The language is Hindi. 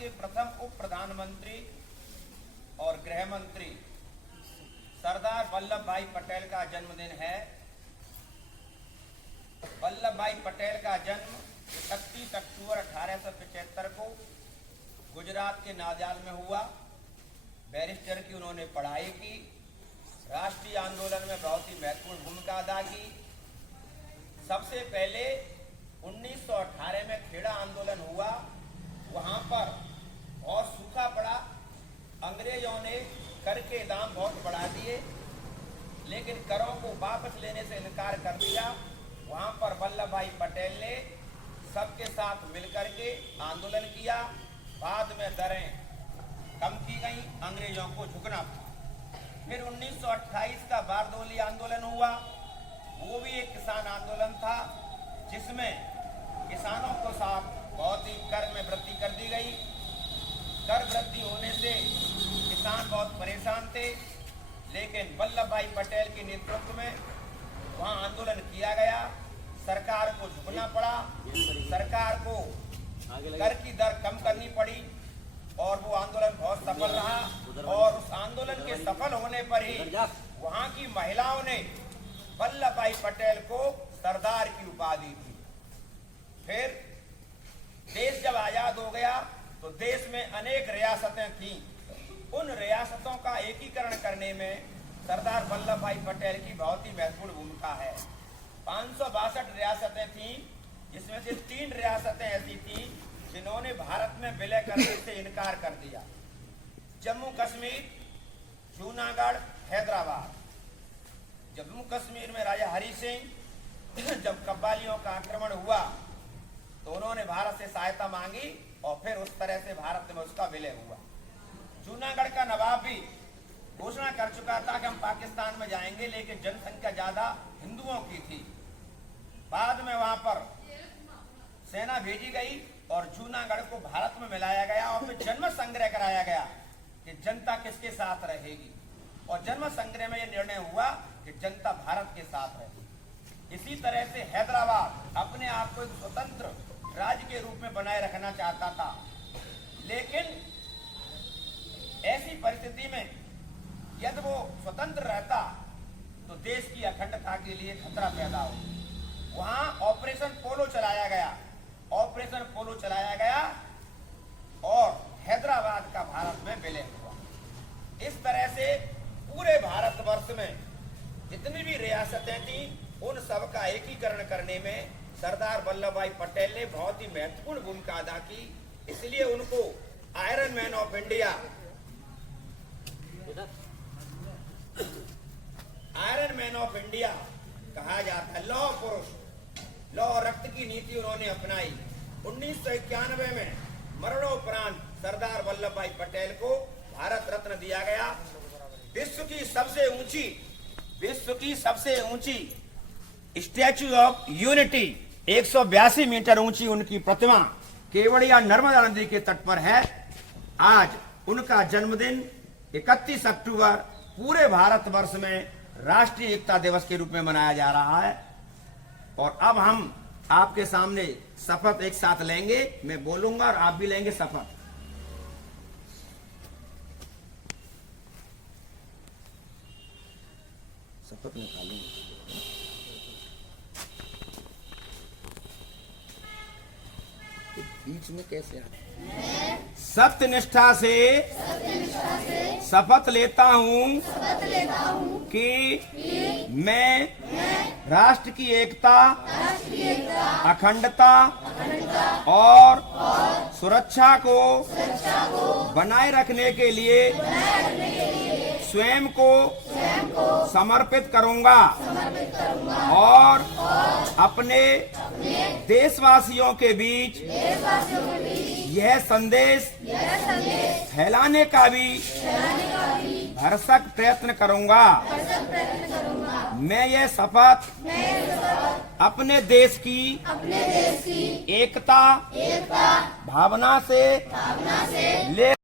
के प्रथम उप प्रधानमंत्री और गृह मंत्री सरदार वल्लभ भाई पटेल का जन्मदिन है। वल्लभ भाई पटेल का जन्म 31 अक्टूबर 1875 को गुजरात के नादियाद में हुआ। बैरिस्टर की उन्होंने पढ़ाई की, राष्ट्रीय आंदोलन में बहुत ही महत्वपूर्ण भूमिका अदा की। सबसे पहले 1918 में खेड़ा आंदोलन हुआ, वहां पर बहुत सूखा पड़ा। अंग्रेजों ने कर के दाम बहुत बढ़ा दिए, लेकिन करों को वापस लेने से इनकार कर दिया। वहां पर वल्लभ भाई पटेल ने सबके साथ मिलकर के आंदोलन किया। बाद में दरें कम की गई, अंग्रेजों को झुकना पड़ा। फिर 1928 का बारदोली आंदोलन हुआ, वो भी एक किसान आंदोलन था, जिसमें किसानों को साथ बहुत ही कर में वृद्धि कर दी गई। कर वृद्धि होने से किसान बहुत परेशान थे, लेकिन वल्लभ भाई पटेल के नेतृत्व में वहां आंदोलन किया गया। सरकार को झुकना पड़ा, सरकार को कर की दर कम करनी पड़ी और वो आंदोलन बहुत सफल रहा। और उस आंदोलन के सफल होने पर ही वहां की महिलाओं ने वल्लभ भाई पटेल को सरदार की उपाधि दी। फिर देश जब आजाद हो गया तो देश में अनेक रियासतें थीं। उन रियासतों का एकीकरण करने में सरदार वल्लभ भाई पटेल की बहुत ही महत्वपूर्ण भूमिका है। 562 रियासतें थीं, जिसमें से 3 रियासतें ऐसी थीं जिन्होंने भारत में विलय करने से इनकार कर दिया। जम्मू कश्मीर, जूनागढ़, हैदराबाद। जम्मू कश्मीर में राजा हरि सिंह जब कव्वालियों का आक्रमण हुआ तो उन्होंने भारत से सहायता मांगी और फिर उस तरह से भारत में उसका विलय हुआ। जूनागढ़ का नवाब भी घोषणा कर चुका था कि हम पाकिस्तान में जाएंगे, लेकिन जनसंख्या ज्यादा हिंदुओं की थी। बाद में वहां पर सेना भेजी गई और जूनागढ़ को भारत में मिलाया गया और फिर जन्म संग्रह कराया गया कि जनता किसके साथ रहेगी। और जन्म संग्रह में यह निर्णय हुआ कि जनता भारत के साथ रहेगी। इसी तरह से हैदराबाद अपने आप को एक स्वतंत्र राज्य के रूप में बनाए रखना चाहता था, लेकिन ऐसी परिस्थिति में यदि वो स्वतंत्र रहता तो देश की अखंडता के लिए खतरा पैदा हो। वहां ऑपरेशन पोलो चलाया गया। ऑपरेशन पोलो चलाया गया और हैदराबाद का भारत में विलय हुआ। इस तरह से पूरे भारतवर्ष में जितनी भी रियासतें थी, उन सब का एकीकरण करने में सरदार वल्लभ भाई पटेल ने बहुत ही महत्वपूर्ण भूमिका अदा की। इसलिए उनको iron man of India, iron man of India कहा जाता है। लौह पुरुष, लौह रक्त की नीति उन्होंने अपनाई। 1991 में मरणोपरांत सरदार वल्लभ भाई पटेल को भारत रत्न दिया गया। विश्व की सबसे ऊंची स्टैच्यू ऑफ यूनिटी 182 मीटर ऊंची उनकी प्रतिमा केवड़िया नर्मदा नदी के तट पर है। आज उनका जन्मदिन 31 अक्टूबर पूरे भारतवर्ष में राष्ट्रीय एकता दिवस के रूप में मनाया जा रहा है। और अब हम आपके सामने शपथ एक साथ लेंगे। मैं बोलूंगा और आप भी लेंगे शपथ। शपथ निकालेंगे। बीच में कैसे आते? सत्यनिष्ठा से शपथ लेता हूँ कि मैं राष्ट्र की एकता, अखंडता और सुरक्षा को बनाए रखने के लिए स्वयं को समर्पित करूंगा और अपने देशवासियों के बीच यह संदेश फैलाने का भी भरसक प्रयत्न करूंगा। मैं यह शपथ अपने देश की एकता भावना से ले